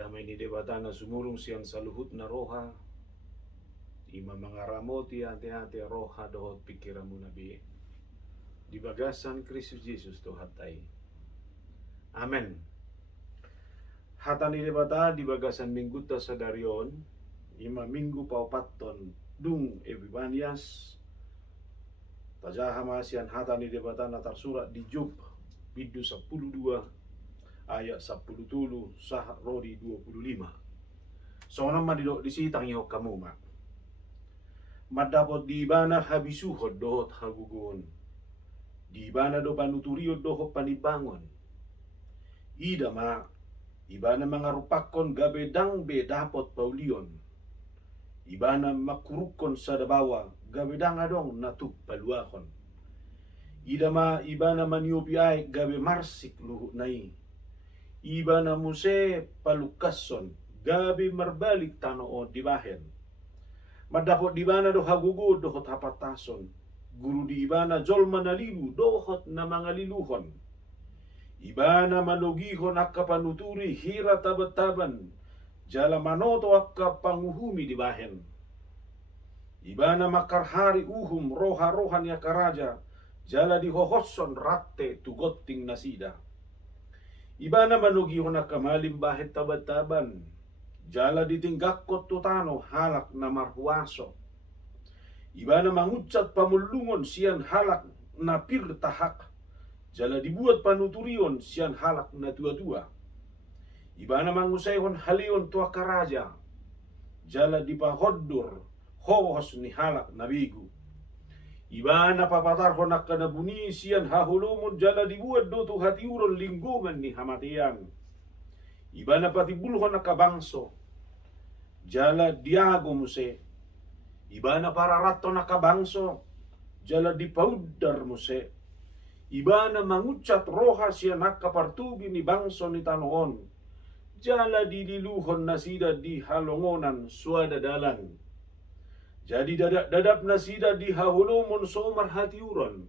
Damay ni debatana sumurong siyan sa luhut na roha. Ima mga ramoti ante-ante roha dohot pikiran mo nabi. Di bagasan Kristus Jesus to hatay. Amen. Hata ni debata di bagasan mingguta sa darion. Ima minggu paupaton dung Epifanias. Tajaha masian hata ni debata na tersurat di Job video 12 ayat 10 sah rodi 25. So naman di sitang iyo kamu ma. Madapot di bana habisuhod dohot hagugon. Di bana do panuturiod dohot panibangon. Ida ma ibana mga rupakon gabedang bedapot paulion. Ibana makurukon sa dabawa gabedang adong natuk paluakon. Ida ma ibana maniupi ay gabe marsik luhut nai. Ibana muse palukason gabe marbalik tanoon dibahen. Madapot di bana do hagugod dohot hapatason. Guru di ibana jol manalilu dohot na mga liluhon. Ibana malogihon akka panuturi hira tabat-taban. Jala manoto akka panguhumi di bahen. Ibana makarhari uhum roha-rohan ya karaja. Jala di hohoson ratte tugoting nasida. Ibana manugihon akka malim bahet tabat-taban. Jala ditinggakot tutano halak na marhuaso. Iba na mangucat pamulungon siyan halak na pirtahak. Jala dibuat panuturion siyan halak na tua-tua. Iba na mangusayhon halion tua karaja. Jala dipahoddur hohos ni halak na bigu. Iba na papatarhon na kanabuni siyan hahulumon jala dibuat dotu hatiuron linggungan ni hamatian. Iba na patibulhon na kabangso. Jala diago muse. Iba na para rato na kabangso. Jala dipaudar muse. Iba na mangucat roha siya nakapartugi ni bangso ni tanoon. Jala dililuhon na sida di halongonan suada dalan. Jadi dadap na sida di hahulumon somar hatiuron.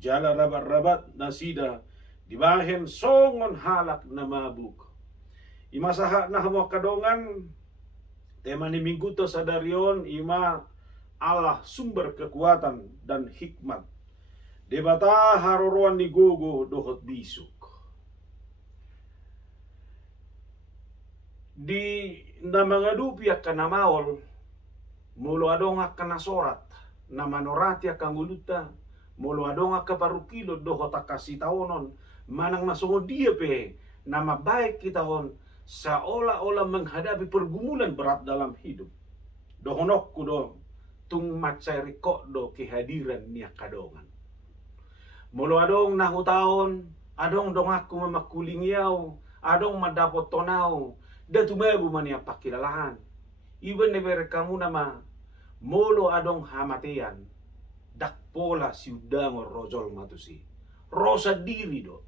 Jala rabat-rabat na sida di bahen songon halak na mabuk. Imasaha na hamo kadongan tema ni mingguto sa darion ima Allah sumber kekuatan dan hikmat. Debata haruruan ni gogo dohot bisuk. Di na mga dupi ka namawol mulo adong ka nasorat na manorati ka nguluta mulo adong ka parukilo dohot kasitaonon manang nasungod dia pe na mabaik kitahon sa ola-ola menghadapi pergumulan berat dalam hidup. Dohonok ko do tung macari kok do kehadiran niya kadongan. Mulu adong nahutaon, adong dong aku mamakulingiaw, adong madapot tonaw, datumebu man niya pakilalahan. Iban nebere kamu nama, mulu adong hamatian, dakpola siudangor rojol matusi. Rosa diri do.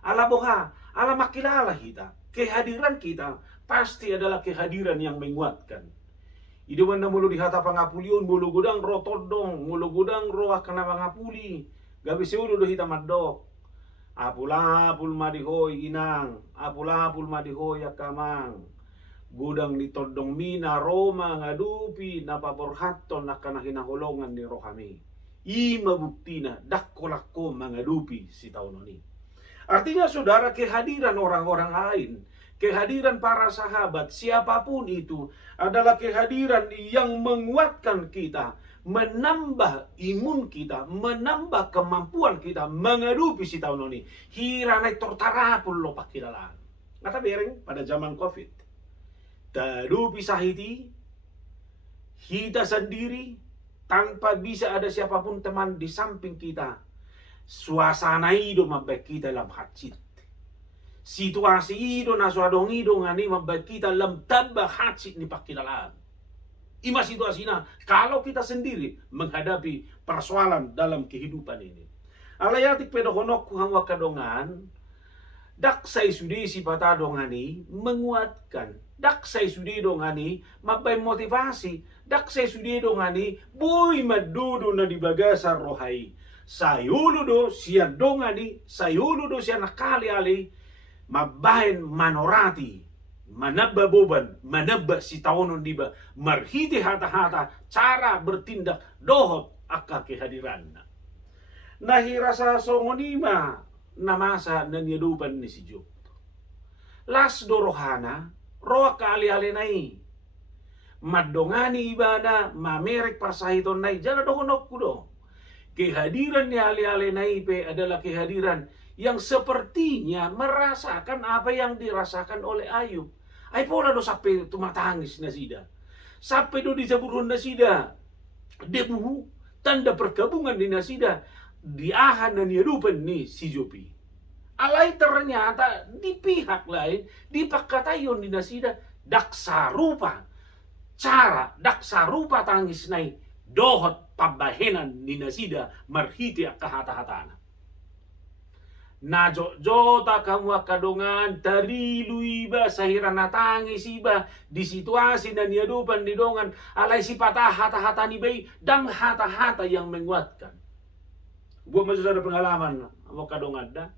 Ala boha, ala makilala kita. Kehadiran kita pasti adalah kehadiran yang menguatkan. Iduman na mulu dihata pangapulion, mulu gudang ro todong, mulu gudang ro akana pangapuli. Gabi seulo do hita madok. Apulapul madihoy inang, apulapul madihoy akamang. Gudang ni todong mina Roma ngadupi napaborhaton nakana hinahulongan ni rohami. Ima buktina dakkolakko mangadupi si taunoni. Artinya saudara, kehadiran orang-orang lain, kehadiran para sahabat, siapapun itu adalah kehadiran yang menguatkan kita, menambah imun kita, menambah kemampuan kita menghadapi si tahun ini. Hiranay tortarapul lo pakilalaan. Ngata bereng pada zaman COVID. Tadupi sahiti, kita sendiri tanpa bisa ada siapapun teman di samping kita. Suasana itu membuat kita dalam hati. Situasi itu nasuadong itu ngani membuat kita dalam tambah hati ni pakilalaan. Ima situasinya kalau kita sendiri menghadapi persoalan dalam kehidupan ini. Alayatik pedohonok kuhang wakadongan, daksay sudi si patadongani menguatkan. Daksay sudi dongani mabay motivasi. Daksay sudi dongani boy madudo na di bagasar rohai. Sayulo do siya dongani, sayulo do siya nakali-ali, mabahin manorati, manabba boban, manabba si taonon diba, marhiti hata-hata, cara bertindak dohot akka kehadiran. Nahirasa songonima namasa nanyadupan ni si Job. Las dorohana, roa kali-ali nai. Madongani ibada, mamerek parsahiton nai, jala dohonok kudo. Kehadiran ni ali-ali naipe adalah kehadiran yang sepertinya merasakan apa yang dirasakan oleh Ayub. Ay pola do sampai tumatangis na sida. Sampai do dijaburun na sida. Debu, tanda pergabungan di nasida, diahan dan hidupan ni si Jobi. Alay ternyata di pihak lain, di pakatayon di nasida, daksa rupa. Cara daksa rupa tangis nai, dohot pabahenan ni nasida marhiti kahata-hatana. Najo-jota kamu kadongan tarilu iba sahira natangis iba di situasi dan hidupan di dongan alay si patah hata-hata ni bay dan hata-hata yang menguatkan. Buat masuk ada pengalaman mau kadongan dah.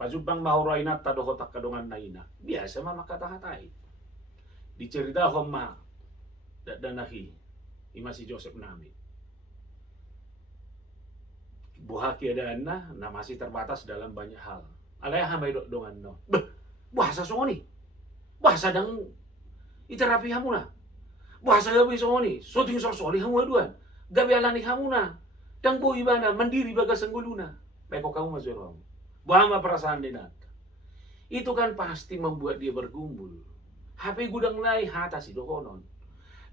Pajubang mahurainat tadohotak kadongan naina. Biasa mama kata-hatai. Dicerita homma danahi imasi Joseph nami. Buhaki adaan na masih terbatas dalam banyak hal. Alaya hamay dongan no. Bahasa songoni. Bahasa dang iterapi hamuna. Bahasa gabi songoni. Soting sorsoli hamu aduan. Gabi alani hamuna. Dang bo ibana mandiri baga sangguluna. Beko kamu masuk kamu. Bahama perasaan dinat. Itu kan pasti membuat dia bergumul. HP gudang lai hata si dokonon.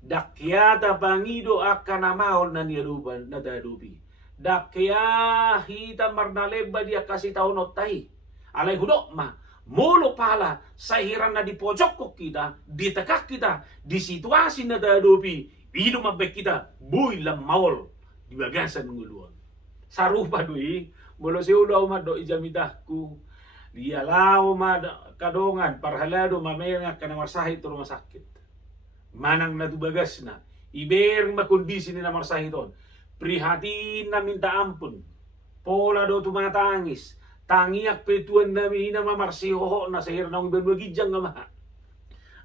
Dakyata pangido akan amaon na niyaduban na dadubi. Dakya hita marnaleba dia kasih tahu notai. Alay hudok ma. Molo pala sahiran na di pojok ko kita, di tekak kita, di situasi na dadubi. Hidup mabek kita, buy lam maol. Di bagasan nguluan. Sarupa dui. Molo si ulo ma do ijamitahku. Dia lao ma kadongan parhalado mamera kana marsahi to rumah sakit. Manang na tubagas na. Iber makondisi ni na marsahi ton. Prihatin na minta ampun. Pola do tumatangis. Tangiak petuan na mina mamarsiho na sahir na ibang magijang nga maha.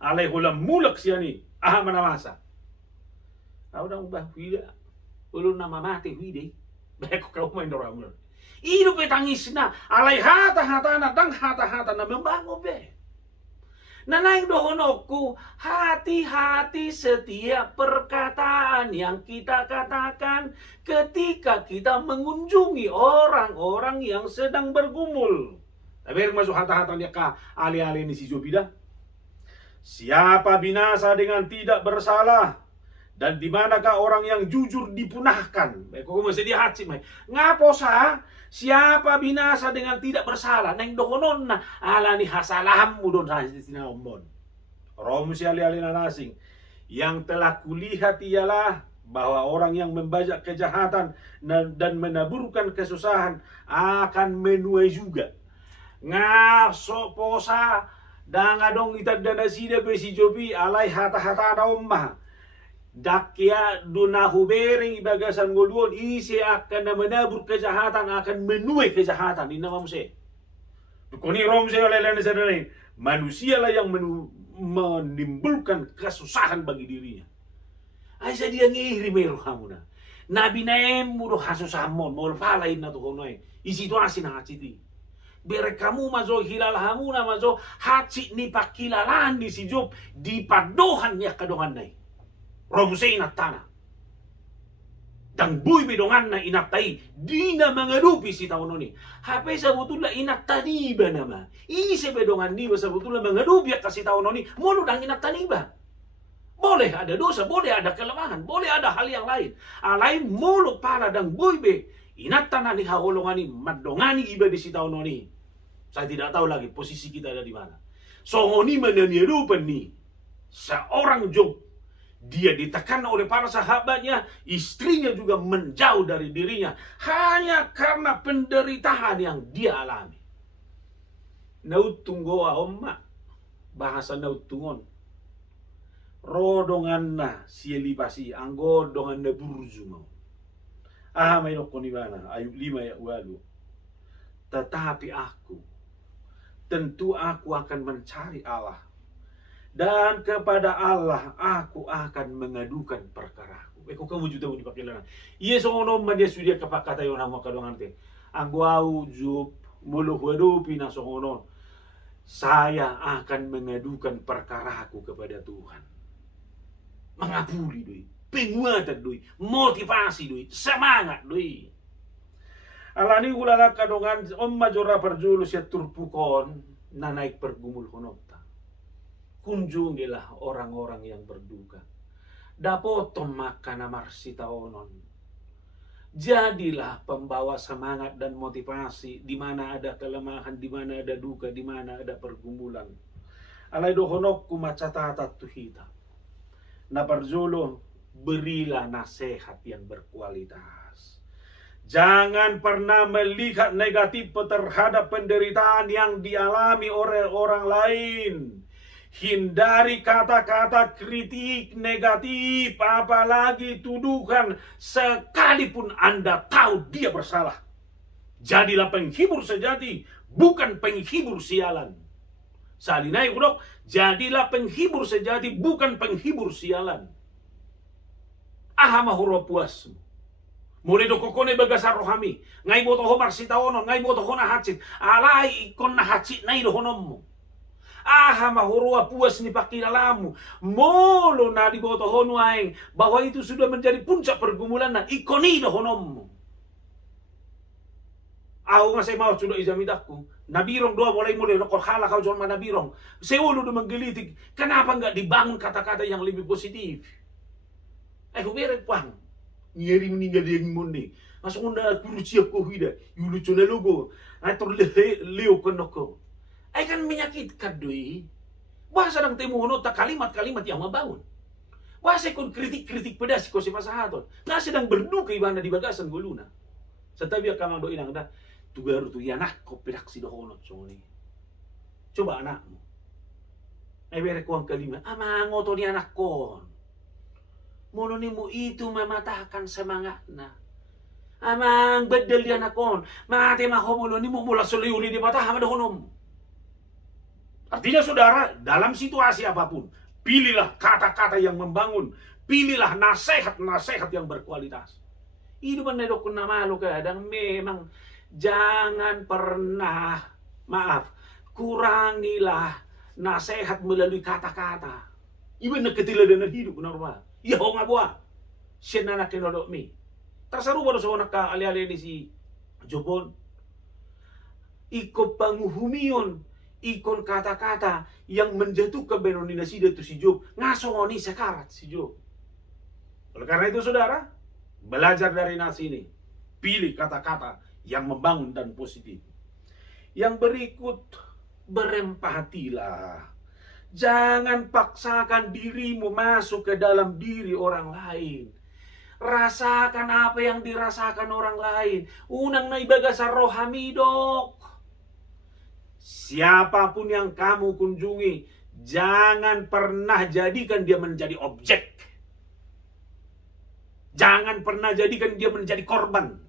Alay hulam mulak siya ni. Aha manamasa. Ako na ba? Huida. Ulo na mamati. Huida. Beko ka umay noramulan. Ino petangis na, alay hata-hata na, dang hata-hata na membango be. Nanay dohonokku, hati-hati setiap perkataan yang kita katakan ketika kita mengunjungi orang-orang yang sedang bergumul. Tapi masuk hata-hata niya ka, ali-ali ni si Jobida. Siapa binasa dengan tidak bersalah? Dan di manakah orang yang jujur dipunahkan? Kok masih dihatsi mai. Ngapo sa? Siapa binasa dengan tidak bersalah? Neng dokonon na ala ni hasalam udon sa sinaombon. Rom si ali-ali na nasing. Yang telah kulihat ialah bahwa orang yang membajak kejahatan dan menaburkan kesusahan akan menuai juga. Ngaso posa dangadong itad dana sida be si Jobi alay hata-hata na ummah. Dakya dunahubering ibagasan nguluon isi akan na menabur kejahatan akan menuai kejahatan ini nama muse. Dukoni rom saya oleh sa lain manusia lah yang menimbulkan kesusahan bagi dirinya. Ay sa dia ngiri meron hamuna. Nabi naem muro hasusamon mol palain na tuhonoy. Isituasi na haciti. Bere kamu mazo hilal hamuna mazo haci ni pakilalan di si Job di padohan niya kadongan nay. Romsay inatana. Dang buy bidongan na inatay. Di na mangalupi si taon ni. Hapay sa butula inatani ba naman. Ise bidongan ni ba sa butula mangalupi kasi taon ni. Molo dang inatani ba. Boleh ada dosa, boleh ada kelemahan, boleh ada hal yang lain. Alay molo para dang buy be. Inatana ni haolongan ni. Madongani iba di si taon ni. Saya tidak tahu lagi posisi kita ada di mana. Songoni menanirupan ni. Seorang Job. Dia ditekan oleh para sahabatnya, istrinya juga menjauh dari dirinya hanya karena penderitaan yang dia alami. Nautunggo ahomma, bahasa nautungon. Rodongan na sielipasi, anggo dongan na burzu mau. May nokoni bana, Ayub 5 ya walu. Tetapi aku tentu aku akan mencari Allah. Dan kepada Allah aku akan mengadukan perkaraku. Eko kamu juga di pakilan. Iya sono dia sudah kepakata yo namo kadongan te. Anggo au jup mulu huedupi na sono. Saya akan mengadukan perkaraku kepada Tuhan. Mengabuli doi, penguatan doi, motivasi doi, semangat doi. Alani ulala kadongan majora perjulu sia turpukon na naik pergumul honota. Kunjungilah orang-orang yang berduka. Dapotom makan marsi taonon. Jadilah pembawa semangat dan motivasi di mana ada kelemahan, di mana ada duka, di mana ada pergumulan. Alai dohonok kumacatata tuhita. Na perjolo berilah nasihat yang berkualitas. Jangan pernah melihat negatif terhadap penderitaan yang dialami oleh orang lain. Hindari kata-kata kritik negatif, apalagi tuduhan, sekalipun Anda tahu dia bersalah. Jadilah penghibur sejati, bukan penghibur sialan. Salinai udok, jadilah penghibur sejati, bukan penghibur sialan. Aha mahuro puasmu. Mulai do kokone bagasar rohami, ngai boto ho marsitaono, ngai boto ho na hacit, alai ikon na hacit nai do honommu. Aha mahurua puas ni pakilalamu, molo na di boto honu aeng, bahwa itu sudah menjadi puncak pergumulan na ikoni do honommu. Aku ngasih mau sudah izamidaku, nabirong doa mulai rokor hala kau jual mana nabirong. Seulu do menggelitik, kenapa enggak dibangun kata-kata yang lebih positif? Hubere pang. Nyeri meninggal dia ngimonde. Masuk onda kurucia ko hida. Yulu chona logo. Ator leo konoko. Ay kan menyakitkan doi. Bahasa nang temuhono ta kalimat-kalimat yang membangun. Bahasa kon kritik-kritik pedas ko si pasahaton. Nga sedang berduka ibana di bagasan guluna. Setabi kamang doi nang da. Tugaru tu yanak ko pedak si dohonot soni. Coba anakmu. Ay bere ko ang kalimat. Amang oto ni anak kon. Mononimu itu mematahkan semangatna. Amang bedel dia nakon. Mati mahomolonimu mula soliuli di patah amadohonom. Artinya saudara, dalam situasi apapun, pilihlah kata-kata yang membangun. Pilihlah nasihat-nasihat yang berkualitas. Itu menedok nama lo kadang memang jangan pernah, kurangilah nasihat melalui kata-kata. Ibu nak ketiladan hidup normal. Ya ho nga buah. Siya na nakinodok mi. Terseru baru sa ka ali-ali ni si Jobon. Iko panguhumion. Ikon kata-kata yang menjatuhkan benonina sida tu si Job. Ngasongoni sekarat si Job. Oleh karena itu saudara, belajar dari nas ini. Pilih kata-kata yang membangun dan positif. Yang berikut, berempatilah. Jangan paksakan dirimu masuk ke dalam diri orang lain. Rasakan apa yang dirasakan orang lain. Unang naibagasar rohami dok. Siapapun yang kamu kunjungi, jangan pernah jadikan dia menjadi objek. Jangan pernah jadikan dia menjadi korban.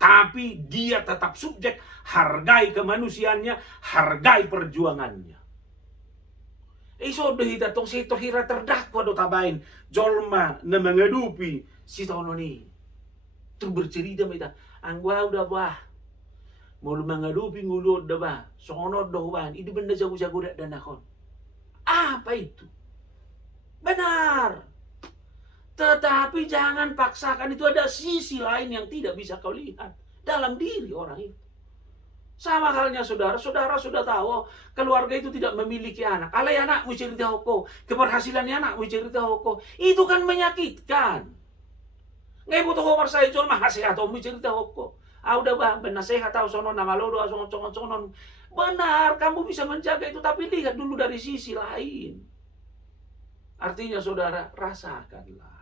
Tapi dia tetap subjek. Hargai kemanusiaannya, hargai perjuangannya. Iso dehita tong si tohira terdakwa do tabain jolma na mengadupi si tononi. Tu bercerita mita, angwa udah bah. Mulu mengadupi ngulud dah bah. Sono dohan, itu benda jago-jago dak dan nakon. Apa itu? Benar. Tetapi jangan paksakan, itu ada sisi lain yang tidak bisa kau lihat dalam diri orang itu. Sama halnya saudara sudah tahu keluarga itu tidak memiliki anak. Alai anakmu cerita hoko, keberhasilannya anakmu cerita hoko. Itu kan menyakitkan. Ngai butuh homar saya cuma mahasiswa atau cerita hoko. Udah bah, benasehat tahu sonon nama lodo sonon. Benar, kamu bisa menjaga itu, tapi lihat dulu dari sisi lain. Artinya saudara, rasakanlah.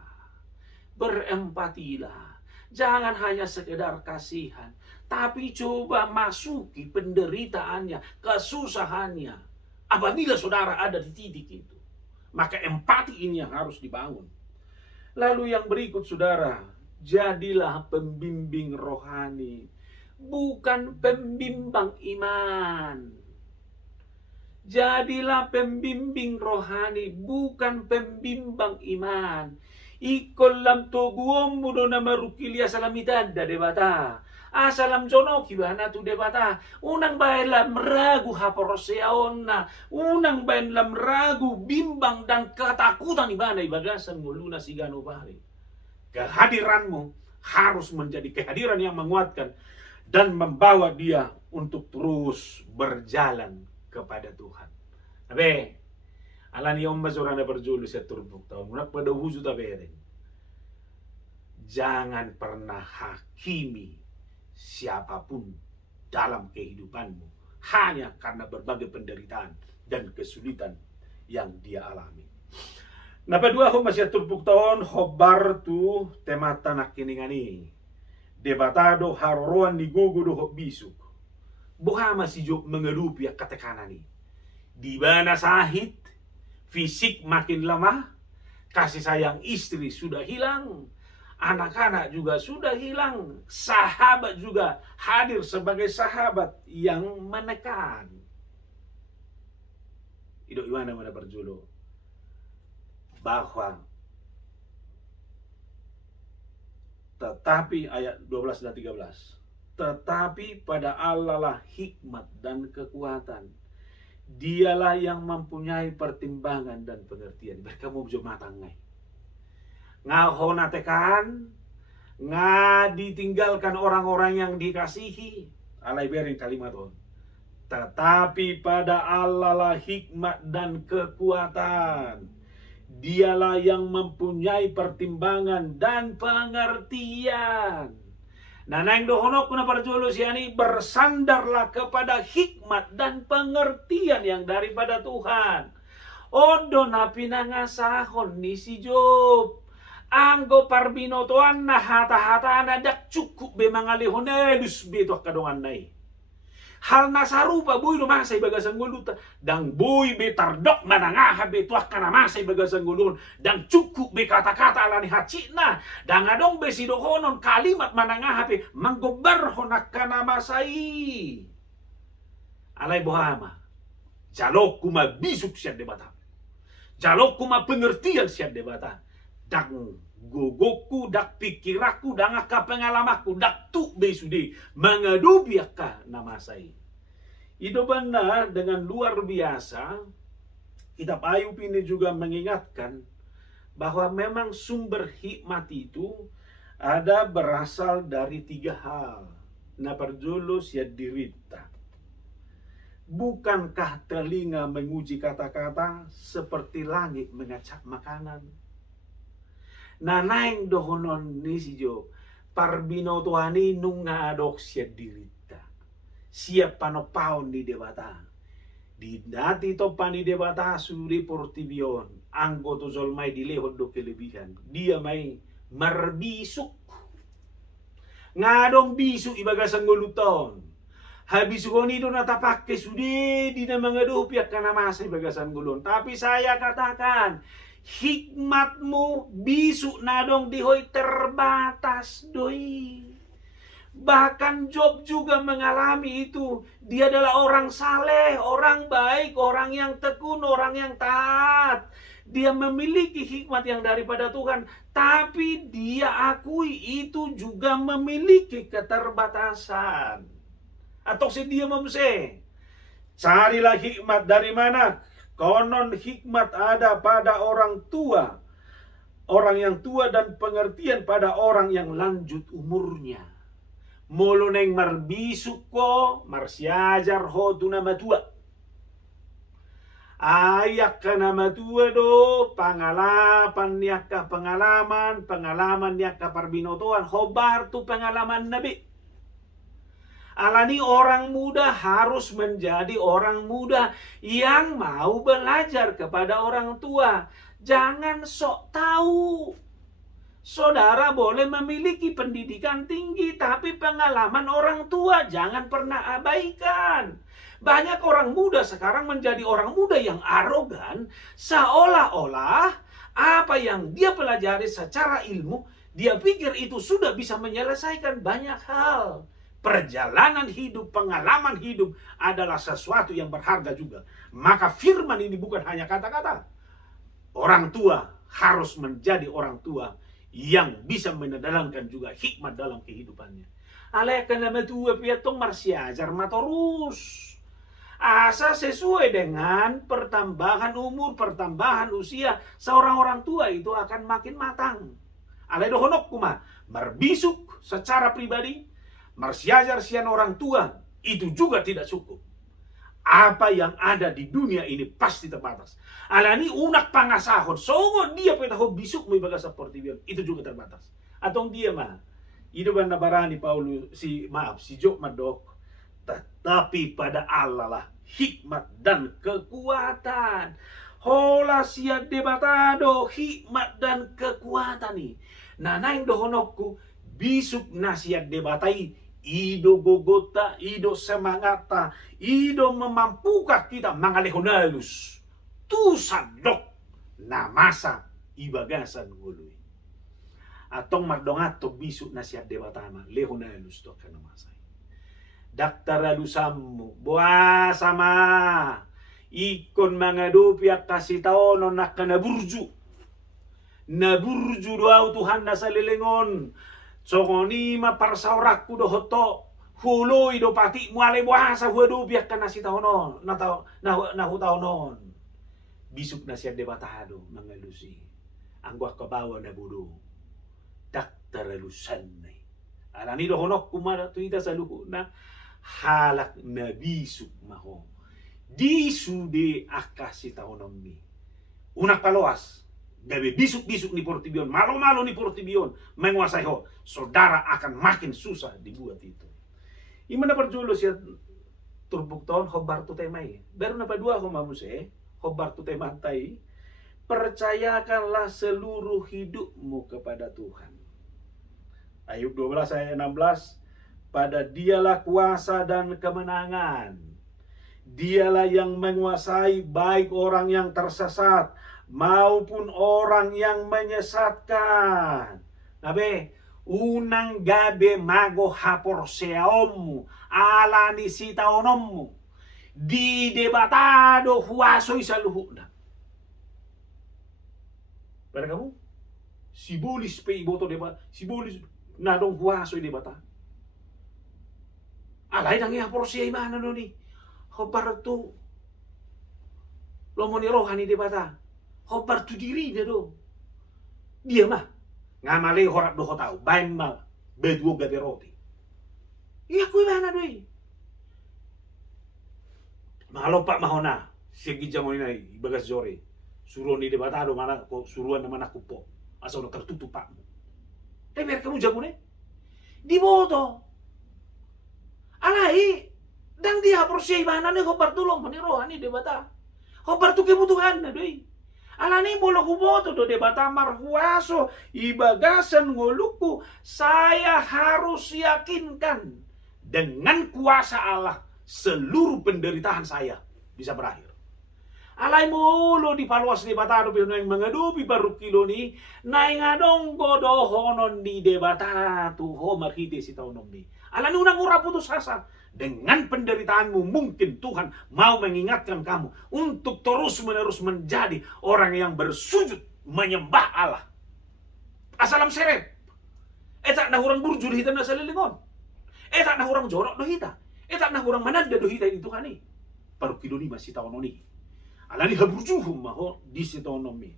Berempatilah. Jangan hanya sekedar kasihan, tapi coba masuki penderitaannya, kesusahannya. Apabila saudara ada di titik itu, maka empati ini yang harus dibangun. Lalu yang berikut saudara, jadilah pembimbing rohani, bukan pembimbang iman. Jadilah pembimbing rohani, bukan pembimbang iman. Ikol lam toguom mudo na marukilia salamitan da debata. Asalam jono kibana tu debata. Unang bayan lam ragu haporseaon na. Unang bayan lam ragu bimbang dan ketakutan ibana ibagasan muluna sigano bari. Kehadiranmu harus menjadi kehadiran yang menguatkan dan membawa dia untuk terus berjalan kepada Tuhan. Abe, alani om mazurana berjulu sa turbuk tahun. Muna pada husu tabere. Jangan pernah hakimi siapapun dalam kehidupanmu hanya karena berbagai penderitaan dan kesulitan yang dia alami. Napadua ho masya turbuk tahun hobar tu temata nakiningani. Debatado haruan ni gugudo ho bisuk. Buha masih mengelupi katekanani. Di mana sahid, fisik makin lemah, kasih sayang istri sudah hilang, anak-anak juga sudah hilang, sahabat juga hadir sebagai sahabat yang menekan. Itu gimana mana berjulu bahwa tetapi ayat 12 dan 13. Tetapi pada Allah lah hikmat dan kekuatan. Dialah yang mempunyai pertimbangan dan pengertian. Berkamu jo matang ngai. Ngahonatekan, ditinggalkan orang-orang yang dikasihi. Alay bering kalimat on. Tetapi pada Allah lah hikmat dan kekuatan. Dialah yang mempunyai pertimbangan dan pengertian. Nah, naing dohonok kuna para jolo siani bersandarlah kepada hikmat dan pengertian yang daripada Tuhan. Odo na pinangasahon ni si Job. Anggo parbinotoan na hata-hata na dak cukup be mangalihon elus beto kadongan nai. Hal nasarupa buy lumasay bagasan guluta dang buy be tardok manangaha be tuak kana masay bagasan gulun dang cukup be kata-kata alani hacina dang adong be sidohonon kalimat manangaha be manggobar honak kana masay alay bohama jalok kuma bisuk siya debata jalok kuma pengertian siya debata dang gogoku dak pikiraku dang ka pengalamaku dak tu besudi mangadubiaka namasai. Itu benar dengan luar biasa. Kitab Ayub ini juga mengingatkan bahwa memang sumber hikmat itu ada berasal dari 3 hal. Na perjulus ya dirita. Bukankah telinga menguji kata-kata seperti langit mengacak makanan? Nanaing dohonon ni si Job parbinotoani nung naadok siya dirita siya panopaon di debata di dati to pani debata suri portibion anggo to zolmay dilehod do kelebihan dia may marbisuk ngadong bisu ibagasan guluton habis koni do natapakke sudi di na mga dupiak kana masa ibagasan gulon tapi saya katakan hikmatmu bisu nadong dihoy terbatas doi. Bahkan Job juga mengalami itu. Dia adalah orang saleh, orang baik, orang yang tekun, orang yang taat. Dia memiliki hikmat yang daripada Tuhan, tapi dia akui itu juga memiliki keterbatasan. Atau si dia memse, carilah hikmat dari mana? Konon hikmat ada pada orang tua. Orang yang tua dan pengertian pada orang yang lanjut umurnya. Molo neng marbisuk ko, marsiajar ho tu nama tua. Ayak ka nama tua do, pengalaman niaka pengalaman niaka parbinotoan, hobar tu pengalaman nabi. Alani orang muda harus menjadi orang muda yang mau belajar kepada orang tua. Jangan sok tahu. Saudara boleh memiliki pendidikan tinggi, tapi pengalaman orang tua jangan pernah abaikan. Banyak orang muda sekarang menjadi orang muda yang arogan, seolah-olah apa yang dia pelajari secara ilmu, dia pikir itu sudah bisa menyelesaikan banyak hal. Perjalanan hidup, pengalaman hidup adalah sesuatu yang berharga juga. Maka firman ini bukan hanya kata-kata. Orang tua harus menjadi orang tua yang bisa mendalamkan juga hikmat dalam kehidupannya. Alay ka naman tua piatong marsiajar matorus. Asa sesuai dengan pertambahan umur, pertambahan usia seorang orang tua itu akan makin matang. Alay dohonok kuma, berbisuk secara pribadi, marsiajar sian orang tua itu juga tidak cukup. Apa yang ada di dunia ini pasti terbatas. Alani unak pangasahon, songo dia petaho bisuk mo ibaga seperti bion, itu juga terbatas. Atong dia mah, itu banda barani Paulus si Job Madok, tetapi pada Allah lah hikmat dan kekuatan. Hola sia debatado hikmat dan kekuatan nih. Nanaing dohonokku bisuk nasiat debatai. Ido gogota, ido semangata, ido memampukah kita mangalehonalus. Tu sadok namasa ibagasan gului. Atong mardongato bisuk nasihat debatama lehonalus to kana masay. Daktaralu sammu boa sama ikon mangadupi at kasitaonon nakanaburju. Naburju doaw Tuhan na sa lilingon. Songoni ma parsaurakku do hoto huloi do pati muale buasa huedo biak kana si tahonon na hutahonon bisuk na siya debatado mangalusi anggwa kabawa na budo daktar alusan na alani do honok kumara tuita sa luho na halak na bisuk maho disu de akasi tahonon mi unak paloas gabi bisuk-bisuk ni Portibion, malo-malo ni Portibion menguasai ho, saudara akan makin susah dibuat itu. Imana perjulo siya turbuk tahun hobar tu temai. Baru napa dua ho mamuse, hobar tu temantai. Percayakanlah seluruh hidupmu kepada Tuhan. Ayub 12 ayat 16, pada dialah kuasa dan kemenangan. Dialah yang menguasai baik orang yang tersesat maupun orang yang menyesatkan. Nabe, unang gabi mago hapor seaommu, alani sitaonommu, di debatado huasoy sa luhuna. Pero kamu, sibulis pe iboto debat, sibulis nadong huasoy debata. Alay nang ihapor siya imana no ni, hobar tu, lomo ni rohani debata. Hobar tu diri dia do. Dia mah ngamale horap do hotau, baim mah beduo gabe roti. Iya kui mana doi. Malo pak mahona, segi jamon ini bagas jore. Suruh ni debatado mana ko suruhan na mana kupo. Asal do tertutup pakmu. Biar kamu jago ne. Di boto. Alai dan dia porsi mana ne hobar tulong manirohan ni debata. Hobar tu kebutuhan na doi. Alani bolo kuboto do debata marhuaso ibagasan ngoluku, saya harus yakinkan dengan kuasa Allah seluruh penderitaan saya bisa berakhir. Alay molo di paluas debata do pino yang mengadupi baru kilo ni naing adong godohonon di debata tu ho marhite si taunom ni. Alani unang ura putus asa. Dengan penderitaanmu mungkin Tuhan mau mengingatkan kamu untuk terus-menerus menjadi orang yang bersujud menyembah Allah. Asalam serep. Etak na hurang burjur hita na sa lilingon. Etak na hurang jorok do hita. Etak na hurang mananda do hita ini Tuhan ni. Paru kiloni masih tahun ni. Alani haburjuhum maho di sitonom ni.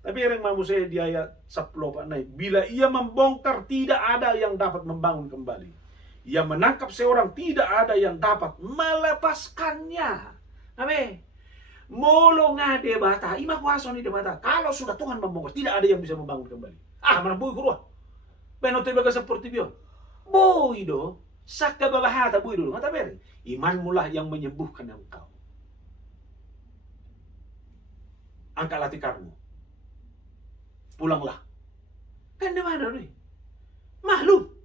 Tapi yang mamu saya di ayat 10 Pak Nai, bila ia membongkar tidak ada yang dapat membangun kembali. Ia menangkap seorang tidak ada yang dapat melepaskannya. Amin. Molo nga debata, ima kuasa ni debata. Kalau sudah Tuhan membongkar, tidak ada yang bisa membangun kembali. Mana boy kurwa. Penote baga seperti bion. Boy do, sakka babahata boy do. Ngata beri, iman mulah yang menyembuhkan engkau. Angkatlah tikarmu. Pulanglah. Kan di mana nih? Mahluk.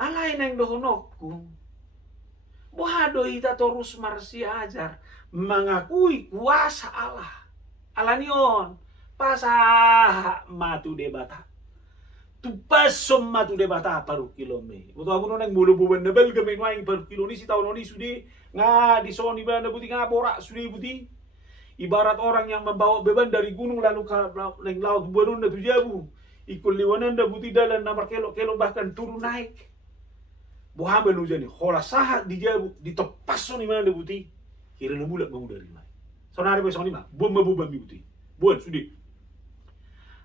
Alay nang dohonokku. Buhado ita terus marsiajar mengakui kuasa Allah. Alanion pasah matu debata. tupasom matu de bata paru kilome. Buto abu nang mulu buban na bel gamay waing paru kilo ni si taon ni sudi nga di soni ba na buti nga borak sudi buti. Ibarat orang yang membawa beban dari gunung lalu ke laut buanun na tujabu. Ikul liwanan da buti dalan na markelo bahkan turun naik. Buhambe lu jani hola sahat di jabu di tepaso ni mana da buti. Kira na mulak mau dari mana. Sonari besok ni mah bom mabuban mi buti. Buat sudi.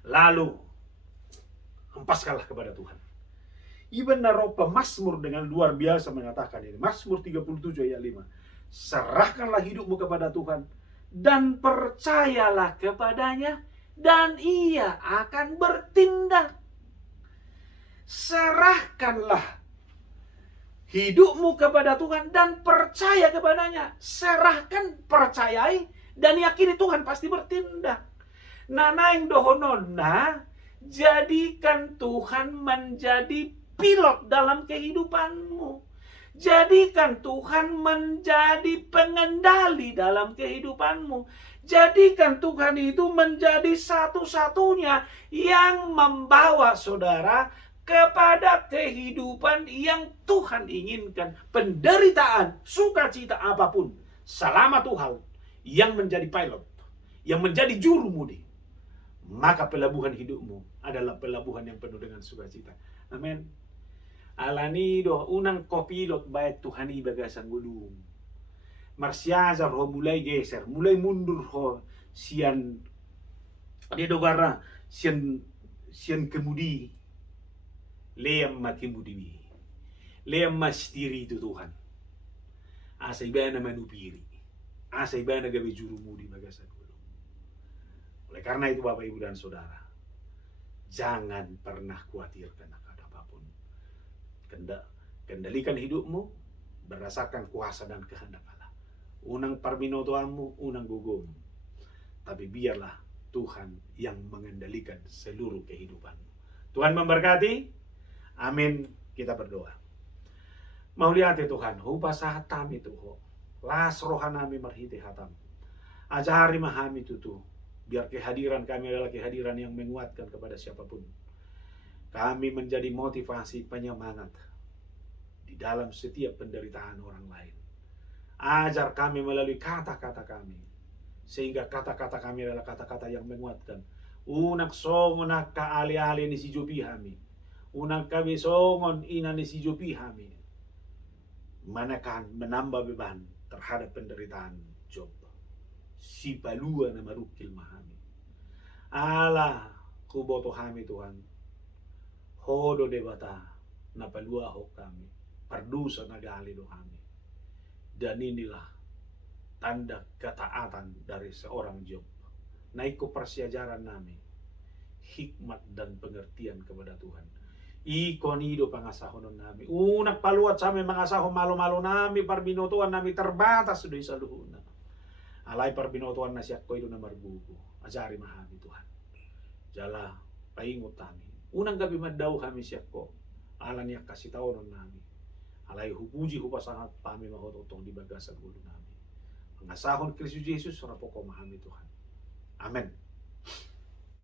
Lalu hempaskanlah kepada Tuhan. Ibn Naropa Mazmur dengan luar biasa mengatakan ini. Mazmur 37 ayat 5. Serahkanlah hidupmu kepada Tuhan dan percayalah kepadanya dan ia akan bertindak. Serahkanlah hidupmu kepada Tuhan dan percaya kepadanya. Serahkan, percayai dan yakini Tuhan pasti bertindak. Nanaing dohonona, jadikan Tuhan menjadi pilot dalam kehidupanmu. Jadikan Tuhan menjadi pengendali dalam kehidupanmu. Jadikan Tuhan itu menjadi satu-satunya yang membawa saudara kepada kehidupan yang Tuhan inginkan. Penderitaan, sukacita apapun, selama Tuhan yang menjadi pilot, yang menjadi juru mudi, maka pelabuhan hidupmu adalah pelabuhan yang penuh dengan sukacita. Amin. Alani do unang kopilot bayat Tuhani bagasan gulung. Marsiazar ho mulai geser, mulai mundur ho sian dia dogara sian kemudi. Leam makimudi. Leam mastiri itu Tuhan. Asa ibana manupiri. Asa ibana gabe juru mudi bagasan gulung. Oleh karena itu Bapak Ibu dan Saudara, jangan pernah khawatirkan akan apapun. Kendalikan hidupmu berdasarkan kuasa dan kehendak Allah. Unang parbinotoanmu, unang gugum. Tapi biarlah Tuhan yang mengendalikan seluruh kehidupanmu. Tuhan memberkati. Amin. Kita berdoa. Mau lihat ya Tuhan, hupasa hatam itu ho. Las rohanami marhiti hatam. Ajari mahami tutu. Biar kehadiran kami adalah kehadiran yang menguatkan kepada siapapun. Kami menjadi motivasi penyemangat di dalam setiap penderitaan orang lain. Ajar kami melalui kata-kata kami. Sehingga kata-kata kami adalah kata-kata yang menguatkan. Unak songon ka ali-ali ni si Jopi kami. Unak kami songon ina ni si Jopi kami. Manakan menambah beban terhadap penderitaan Job. Si palua na marukil mahami. Allah, kuboto kami Tuhan. Hodo debata na palua ho kami. Pardusa na gali do kami. Dan inilah tanda ketaatan dari seorang Job. Naiko persiajaran nami. Hikmat dan pengertian kepada Tuhan. Iko nido pangasahonon nami. Unak paluat sami mangasahon malo-malo nami. Parbinotuan nami terbatas sudah isa luhuna. Alay parbinotuan na siya ko ito na marbugo. Ajari mahami Tuhan. Jala paingot kami. Unang gabi madaw kami siya ko. Alan niya kasitaonon nami. Alay hupuji hupasangat pami mahototong di bagasan gulo nami. Ang asahon Kristo Jesus, rapo ko mahami Tuhan. Amen.